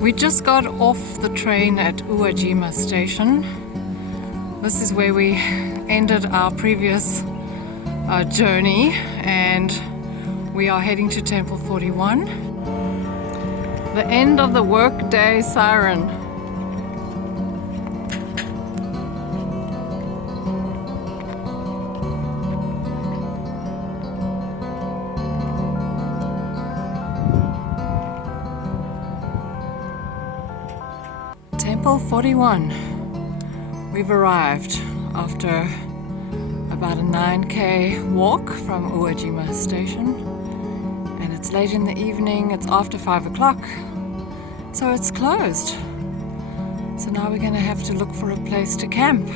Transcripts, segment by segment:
We just got off the train at Uwajima station. This is where we ended our previous journey, and we are heading to Temple 41. The end of the workday siren. Temple 41. We've arrived after about a 9k walk from Uwajima station, and it's late in the evening. It's after 5 o'clock, so it's closed. So now we're going to have to look for a place to camp.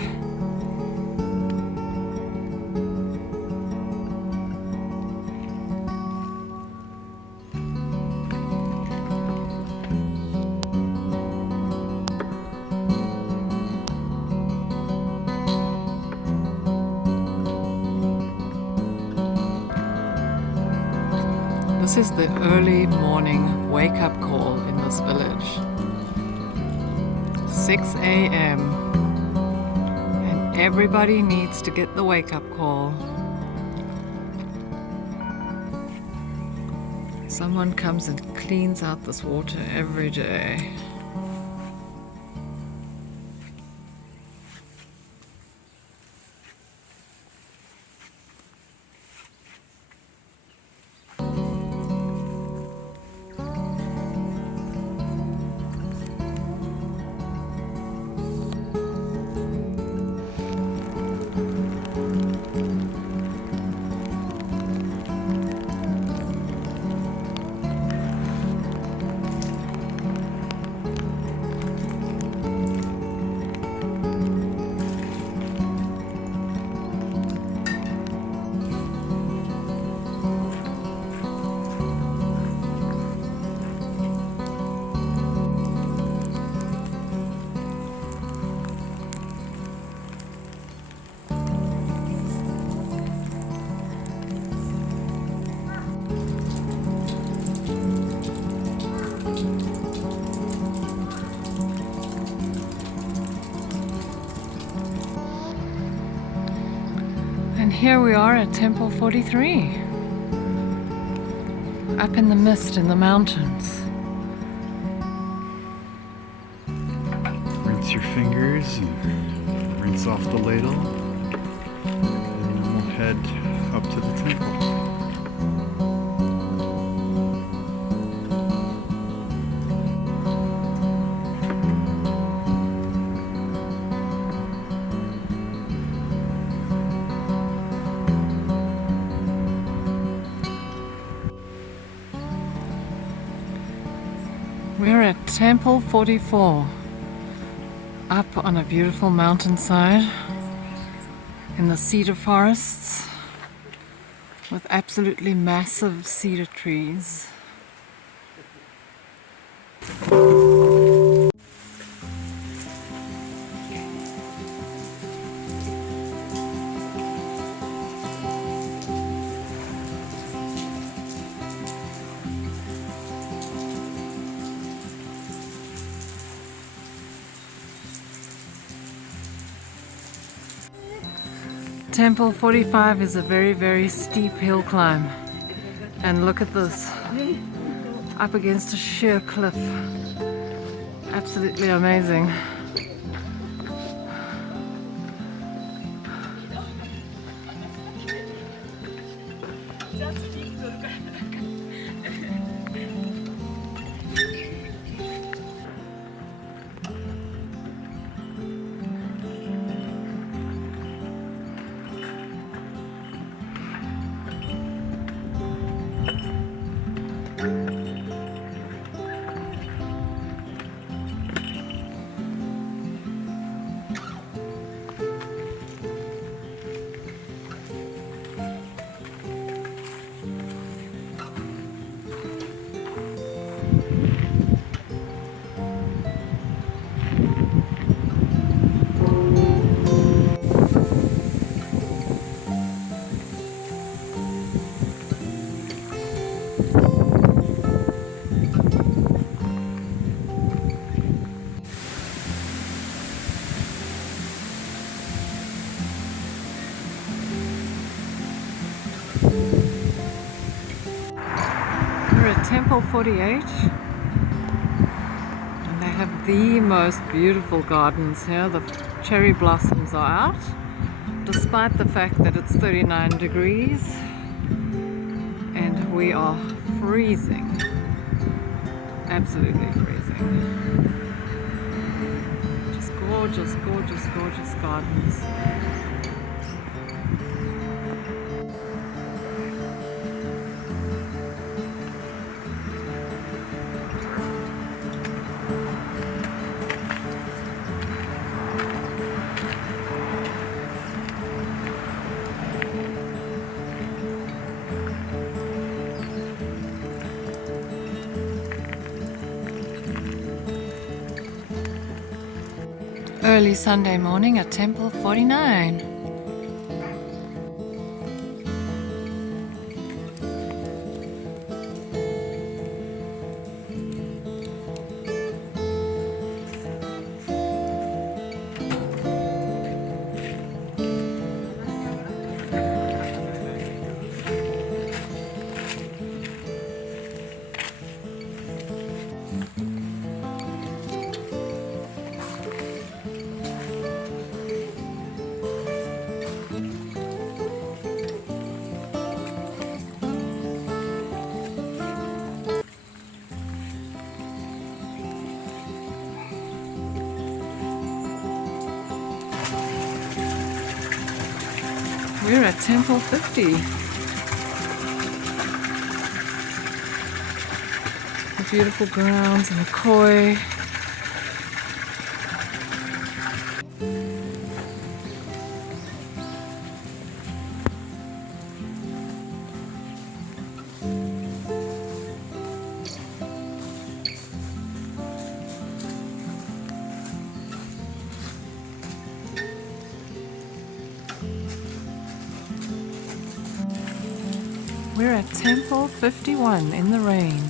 This is the early morning wake-up call in this village. 6 a.m. and everybody needs to get the wake-up call. Someone comes and cleans out this water every day. And here we are at Temple 43, up in the mist in the mountains. Rinse your fingers and rinse off the ladle, and then we'll head up to the temple. We're at Temple 44, up on a beautiful mountainside in the cedar forests with absolutely massive cedar trees. Temple 45 is a very, very steep hill climb. And look at this, up against a sheer cliff. Absolutely amazing. Temple 48. And they have the most beautiful gardens here. The cherry blossoms are out, despite the fact that it's 39 degrees and we are freezing. Absolutely freezing. Just gorgeous, gorgeous, gorgeous gardens. Early Sunday morning at Temple 49. We're at Temple 50. The beautiful grounds and the koi. We're at Temple 51 in the rain.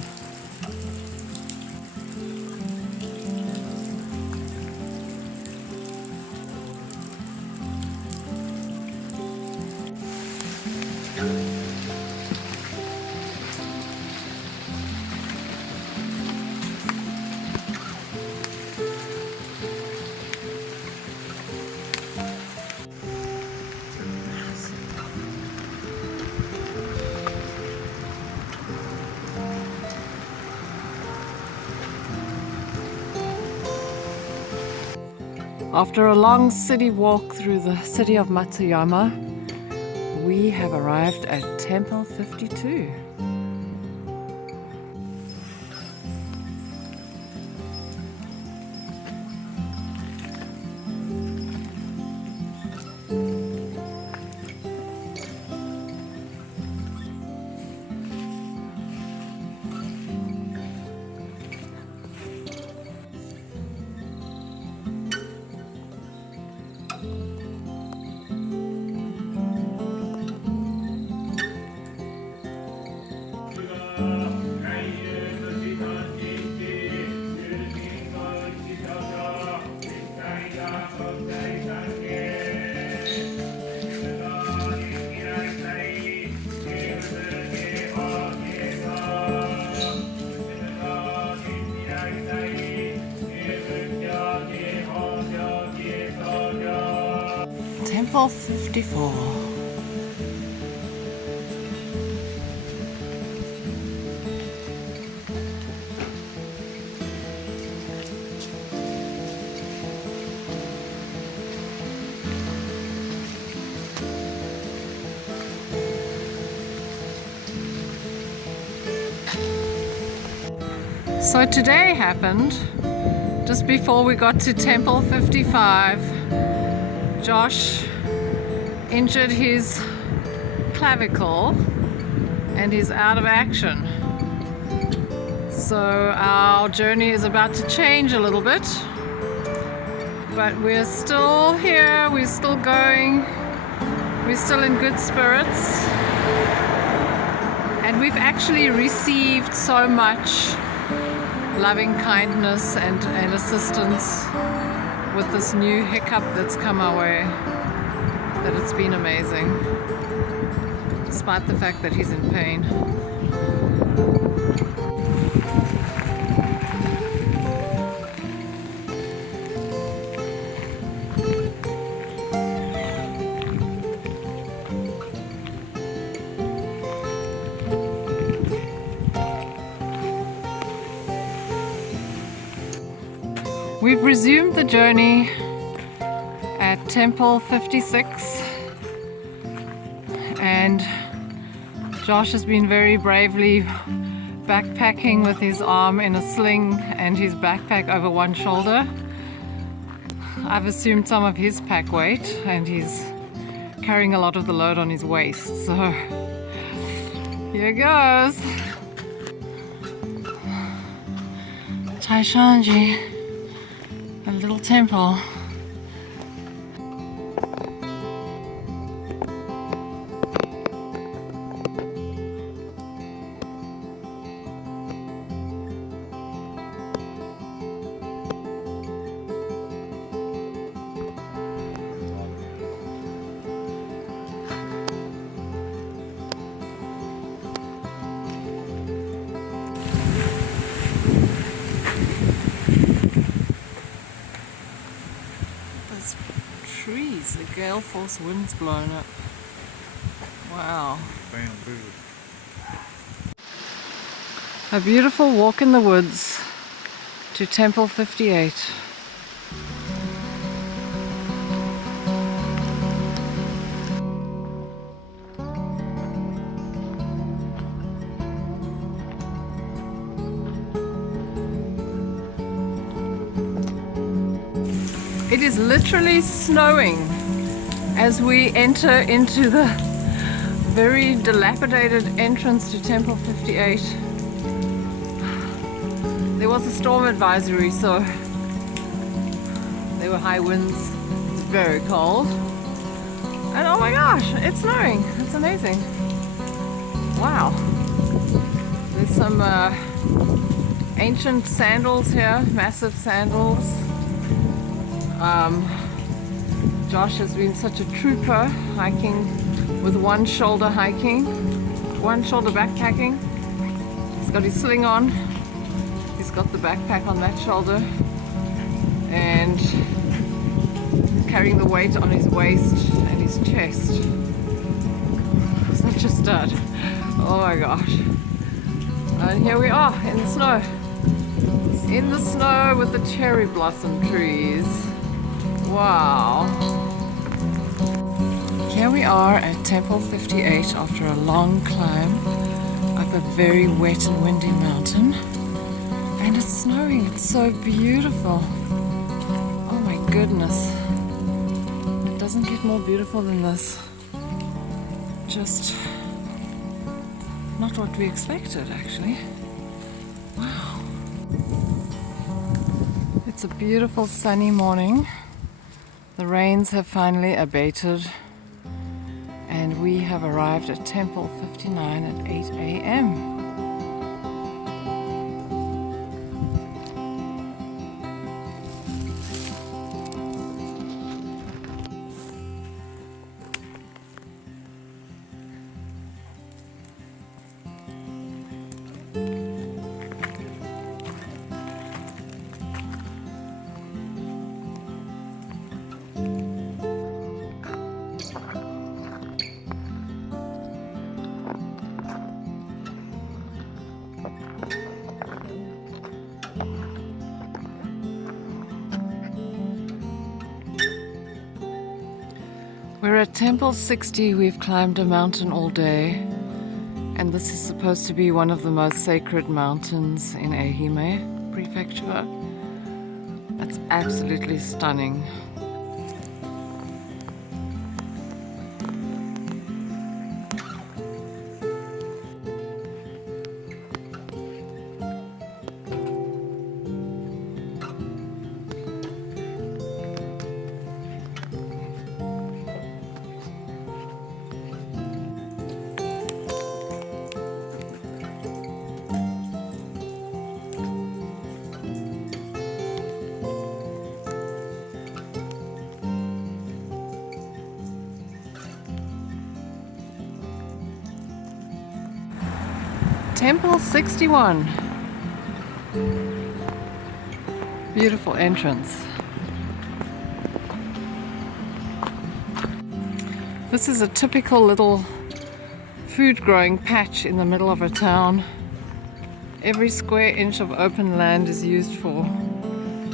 After a long city walk through the city of Matsuyama, we have arrived at Temple 52. Temple 54. So today happened just before we got to Temple 55. Josh injured his clavicle and he's out of action. So our journey is about to change a little bit, but we're still here, we're still going, we're still in good spirits, and we've actually received so much loving kindness and assistance with this new hiccup that's come our way, that it's been amazing, despite the fact that he's in pain. We've resumed the journey at Temple 56, and Josh has been very bravely backpacking with his arm in a sling and his backpack over one shoulder. I've assumed some of his pack weight and he's carrying a lot of the load on his waist, so here goes. Taishanji, a little temple. Trees, the gale force wind's blown up. Wow. Bamboo. A beautiful walk in the woods to Temple 58. It is literally snowing as we enter into the very dilapidated entrance to Temple 58. There was a storm advisory, so there were high winds. It's very cold. And oh my gosh, it's snowing. It's amazing. Wow. There's some ancient sandals here, massive sandals. Josh has been such a trooper hiking with one shoulder backpacking. He's got his sling on, he's got the backpack on that shoulder, and carrying the weight on his waist and his chest. Such a stud. Oh my gosh. And here we are in the snow. In the snow with the cherry blossom trees. Wow. Here we are at Temple 58 after a long climb up a very wet and windy mountain. And it's snowing. It's so beautiful. Oh my goodness. It doesn't get more beautiful than this. Just not what we expected, actually. Wow. It's a beautiful sunny morning. The rains have finally abated and we have arrived at Temple 59 at 8 a.m. We're at Temple 60. We've climbed a mountain all day, and this is supposed to be one of the most sacred mountains in Ehime Prefecture. It's absolutely stunning. Temple 61. Beautiful entrance. This is a typical little food growing patch in the middle of a town. Every square inch of open land is used for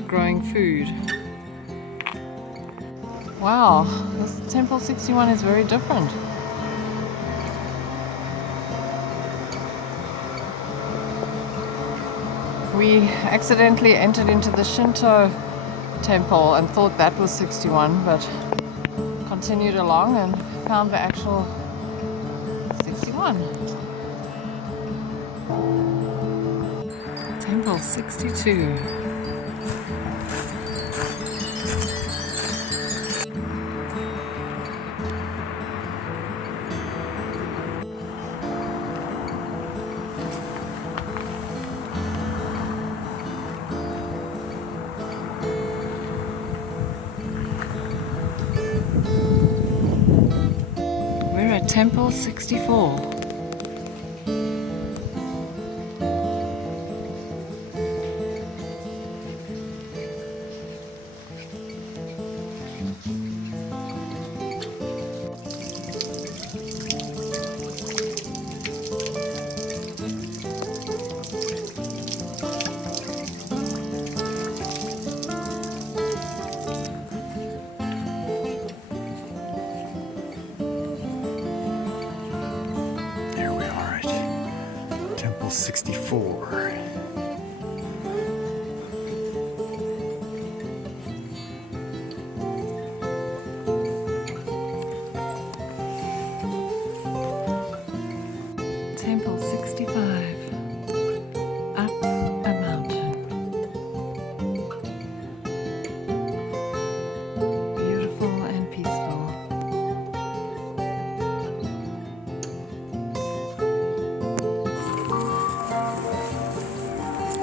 growing food. Wow, this Temple 61 is very different. We accidentally entered into the Shinto temple and thought that was 61, but continued along and found the actual 61. Temple 62. We're at Temple 64. Here we are at Temple 64. Temple 65. Up a mountain. Beautiful and peaceful.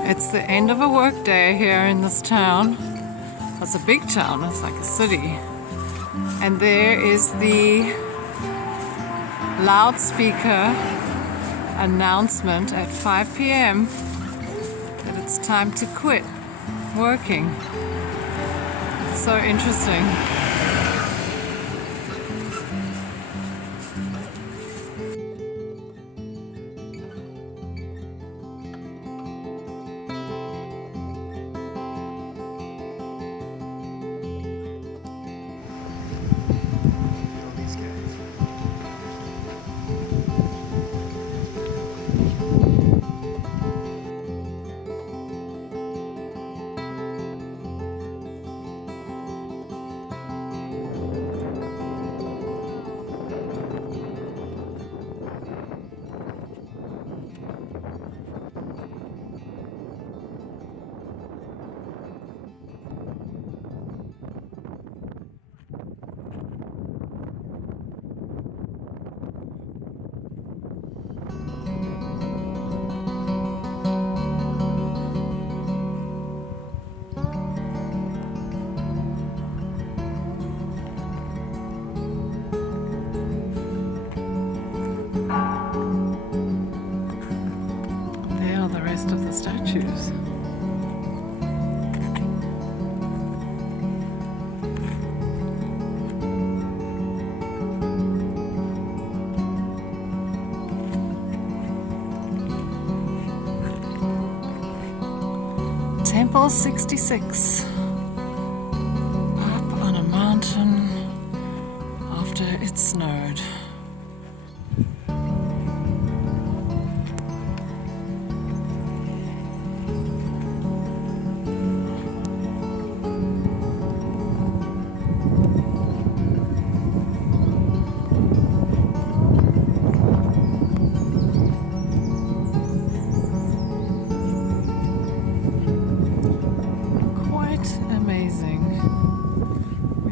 It's the end of a work day here in this town. It's a big town, it's like a city. And there is the loudspeaker announcement at 5 p.m. that it's time to quit working. It's so interesting. Of the statues. Temple 66. Up on a mountain after it snowed.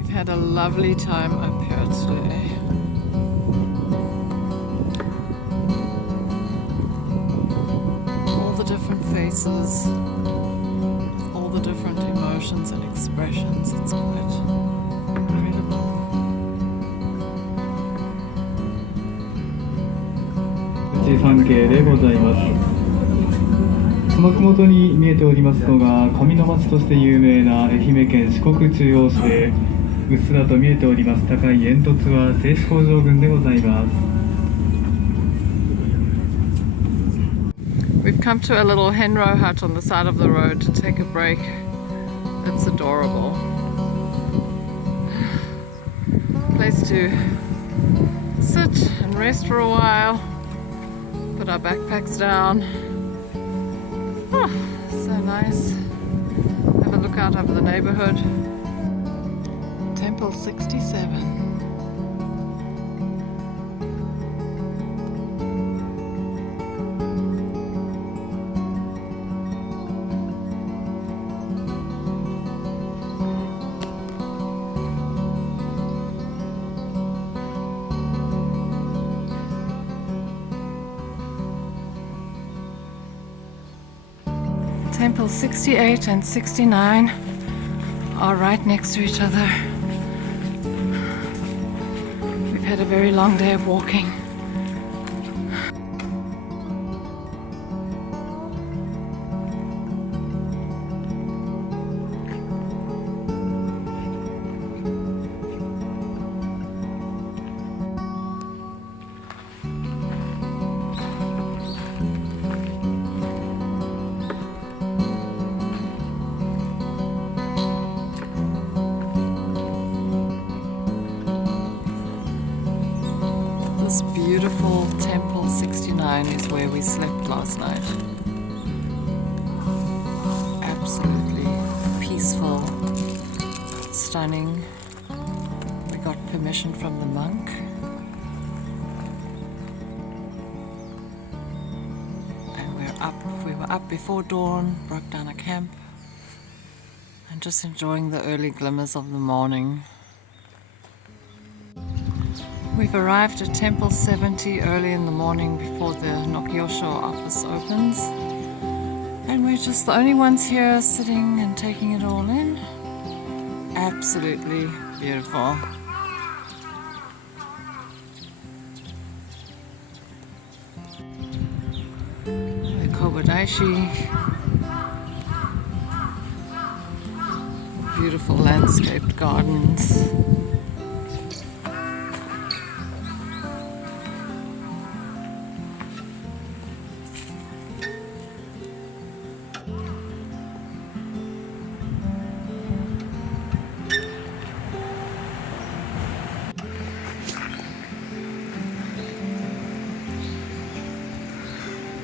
Had a lovely time up here today. All the different faces, all the different emotions and expressions. It's quite incredible. 時産経でございます。その麓に見えておりますのが紙の町として有名な愛媛県四国中央市で、うっすらと見えております高い煙突は製紙工場群でございます。 We've come to a little Henro hut on the side of the road to take a break. It's adorable. Place to sit and rest for a while. Put our backpacks down. Oh, so nice. Have a look out over the neighborhood. Temple 67. Temples 68 and 69 are right next to each other. We've had a very long day of walking. This beautiful Temple 69 is where we slept last night. Absolutely peaceful, stunning. We got permission from the monk. And we were up before dawn, broke down a camp, and just enjoying the early glimmers of the morning. We've arrived at Temple 70 early in the morning before the Nokyosho office opens. And we're just the only ones here sitting and taking it all in. Absolutely beautiful. The Kobo Daishi. Beautiful landscaped gardens.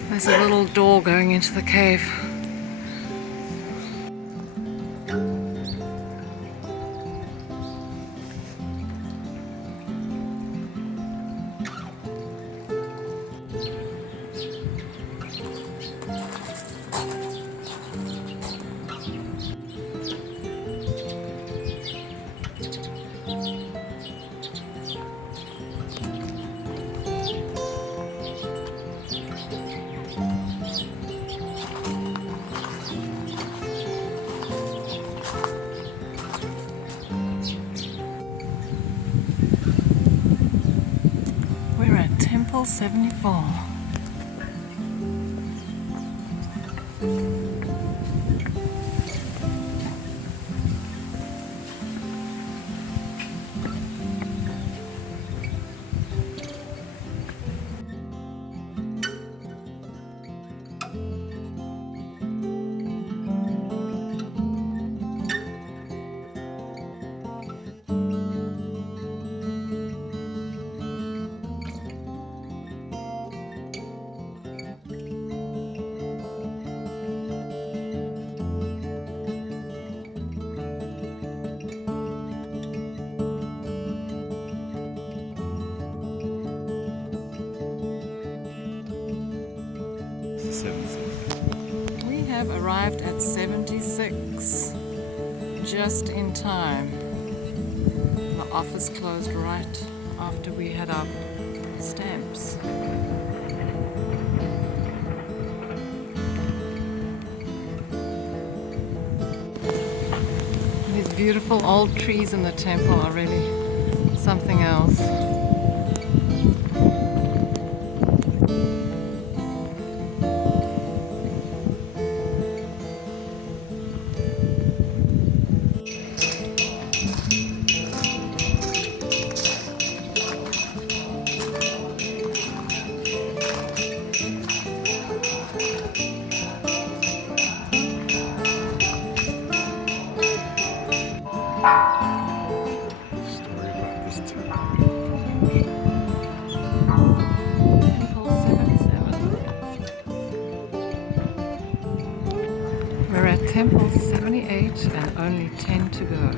There's a little door going into the cave. We're at Temple 74. We have arrived at 76, just in time. The office closed right after we had our stamps. These beautiful old trees in the temple are really something else. Temple 78 and only 10 to go.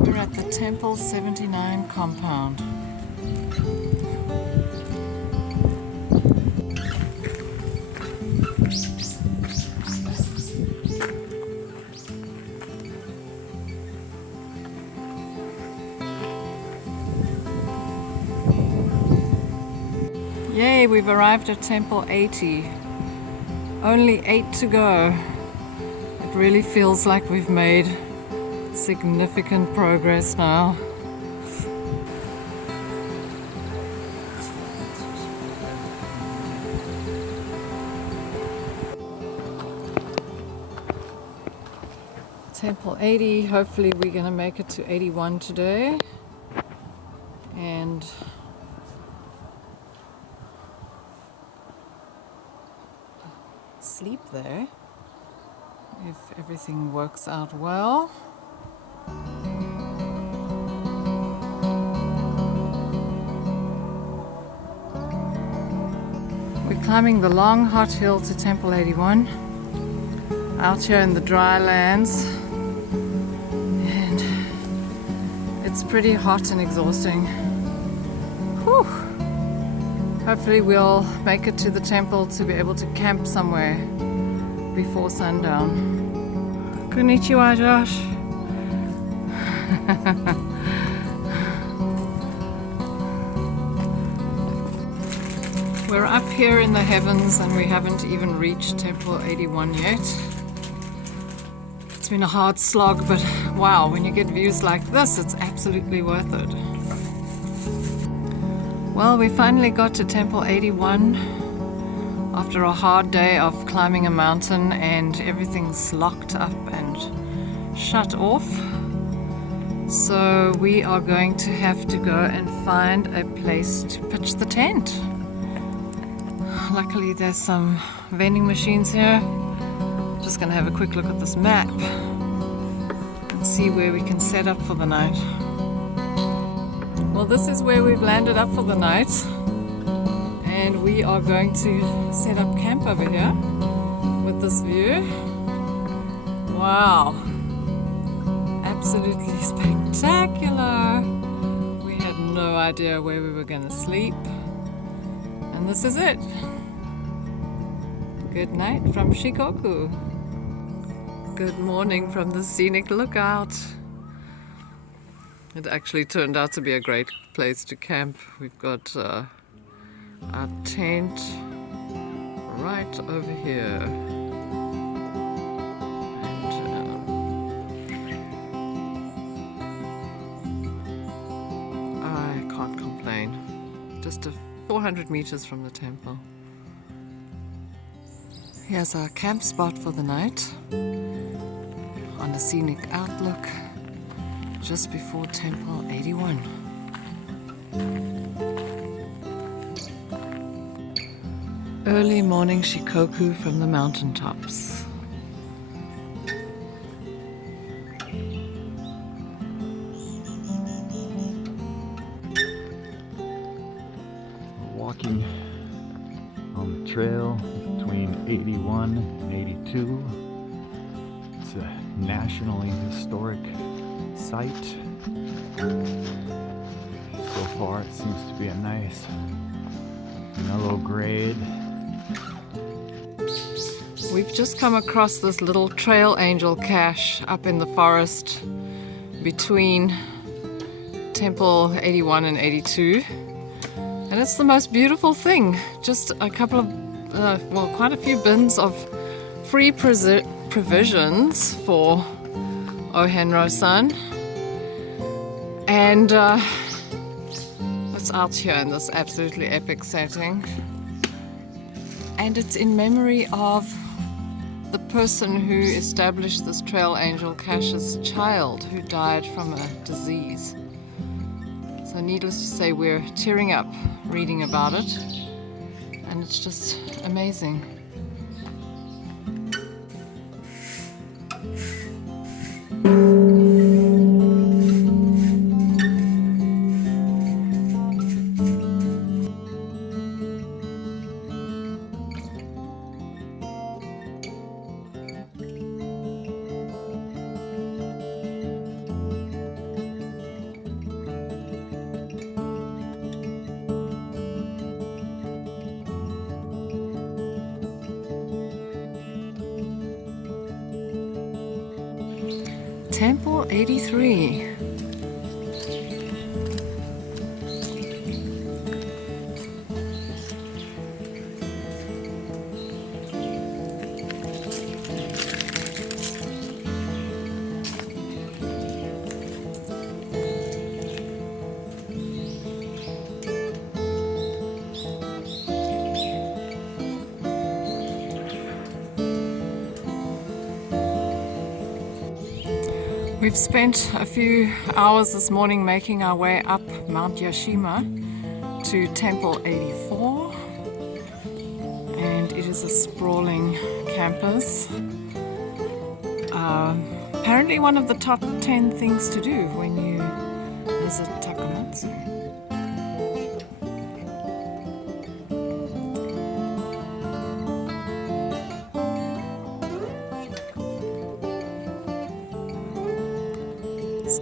We're at the Temple 79 compound. Yay, we've arrived at Temple 80. Only 8 to go. It really feels like we've made significant progress now. Temple 80, hopefully we're going to make it to 81 today. And sleep there if everything works out well. We're climbing the long hot hill to Temple 81 out here in the dry lands, and it's pretty hot and exhausting. Whew. Hopefully we'll make it to the temple to be able to camp somewhere before sundown. Konnichiwa, Josh. We're up here in the heavens and we haven't even reached Temple 81 yet. It's been a hard slog, but wow, when you get views like this, it's absolutely worth it. Well, we finally got to Temple 81 after a hard day of climbing a mountain and everything's locked up and shut off. So we are going to have to go and find a place to pitch the tent. Luckily there's some vending machines here. Just gonna have a quick look at this map and see where we can set up for the night. Well, this is where we've landed up for the night, and we are going to set up camp over here with this view. Wow, absolutely spectacular. We had no idea where we were going to sleep, and this is it. Good night from Shikoku. Good morning from the scenic lookout. It actually turned out to be a great place to camp. We've got our tent right over here. And I can't complain. Just 400 meters from the temple. Here's our camp spot for the night on a scenic outlook just before Temple 81. Early morning Shikoku from the mountaintops. Walking on the trail between 81 and 82. It's a nationally historic site. So far it seems to be a nice mellow grade. We've just come across this little trail angel cache up in the forest between Temple 81 and 82. And it's the most beautiful thing. Just a couple of, quite a few bins of free provisions for Henro-san. And starts out here in this absolutely epic setting. And it's in memory of the person who established this trail, Angel Cash's child, who died from a disease. So needless to say, we're tearing up reading about it, and it's just amazing. Temple 83. We've spent a few hours this morning making our way up Mount Yashima to Temple 84, and it is a sprawling campus. Apparently one of the top 10 things to do when you visit Takamatsu.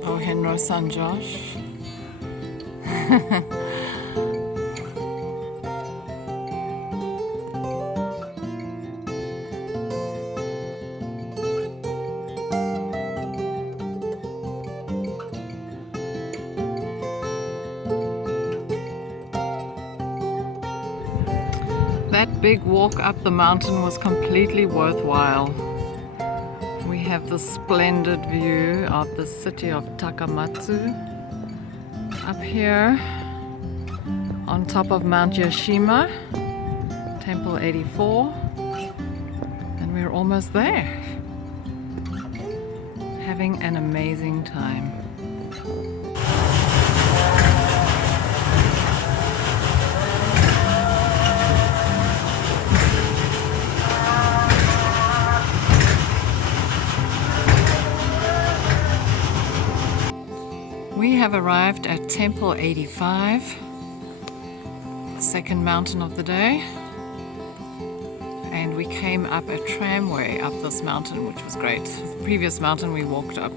Oh, Henro son Josh. That big walk up the mountain was completely worthwhile. We have the splendid view of the city of Takamatsu up here on top of Mount Yashima, Temple 84, and we're almost there, having an amazing time. We have arrived at Temple 85, the second mountain of the day, and we came up a tramway up this mountain, which was great. The previous mountain we walked up.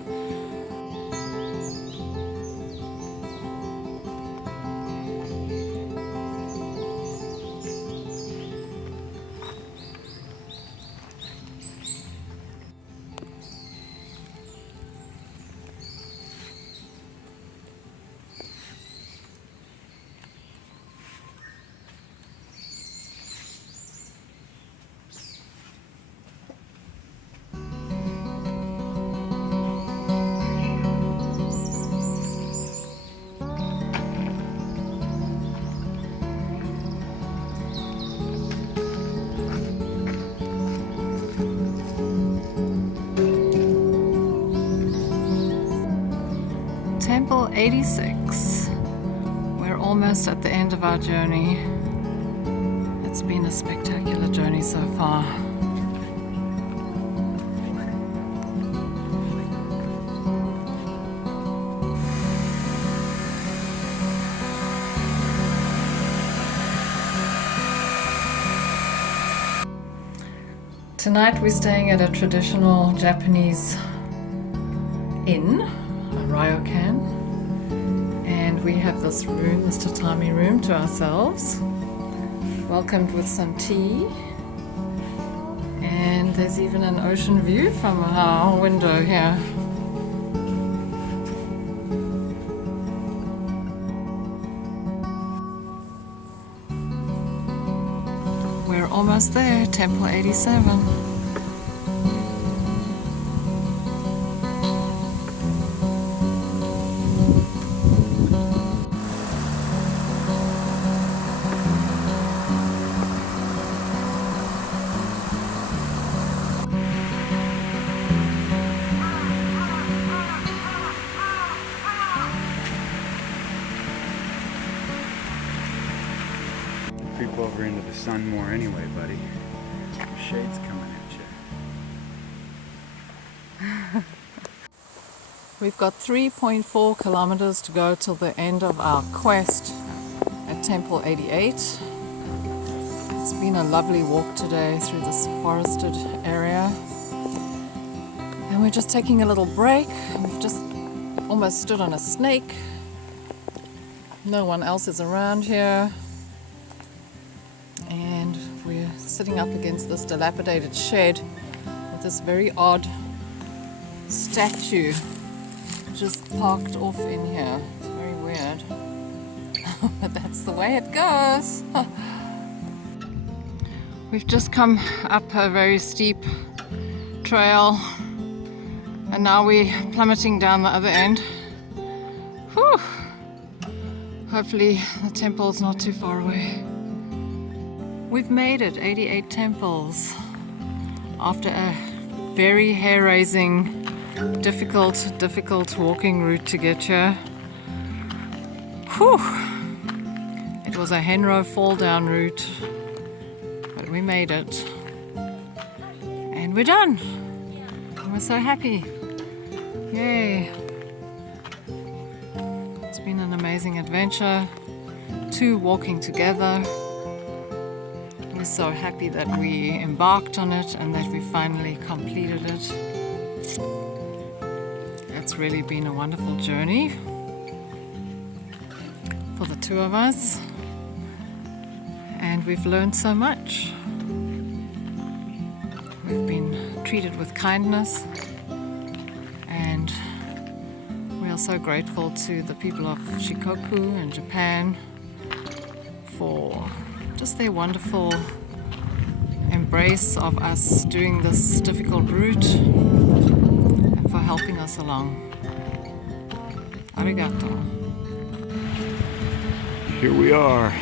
Temple 86. We're almost at the end of our journey. It's been a spectacular journey so far. Tonight we're staying at a traditional Japanese inn, a ryokan, and we have this room, this tatami room, to ourselves, welcomed with some tea, and there's even an ocean view from our window here. We're almost there, Temple 87. sun more anyway, buddy. Shade's coming at you. We've got 3.4 kilometers to go till the end of our quest at Temple 88. It's been a lovely walk today through this forested area. And we're just taking a little break. We've just almost stood on a snake. No one else is around here. And we're sitting up against this dilapidated shed with this very odd statue just parked off in here. It's very weird. But that's the way it goes. We've just come up a very steep trail and now we're plummeting down the other end. Whew. Hopefully the temple's not too far away. We've made it, 88 temples, after a very hair-raising, difficult walking route to get here. Whew. It was a Henro fall-down route, but we made it. And we're done. We're so happy. Yay. It's been an amazing adventure. 2 walking together. We're so happy that we embarked on it and that we finally completed it. It's really been a wonderful journey for the 2 of us. And we've learned so much. We've been treated with kindness, and we are so grateful to the people of Shikoku in Japan for just their wonderful embrace of us doing this difficult route and for helping us along. Arigato. Here we are,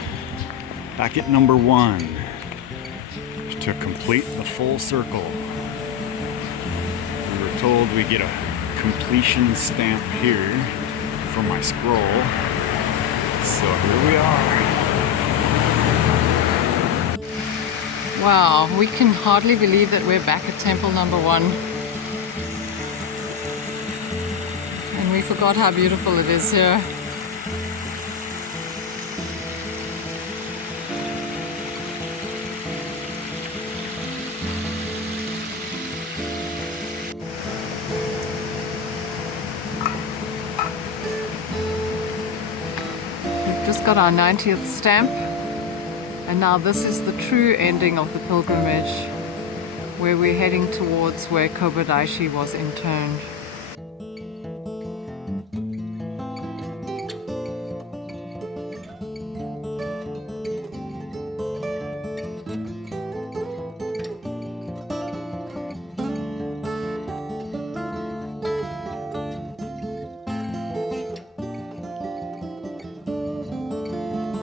back at number 1. To complete the full circle. We were told we get a completion stamp here for my scroll. So here we are. Wow, we can hardly believe that we're back at temple number 1. And we forgot how beautiful it is here. Just got our 90th stamp, and now this is the true ending of the pilgrimage, where we're heading towards where Kobo Daishi was interned.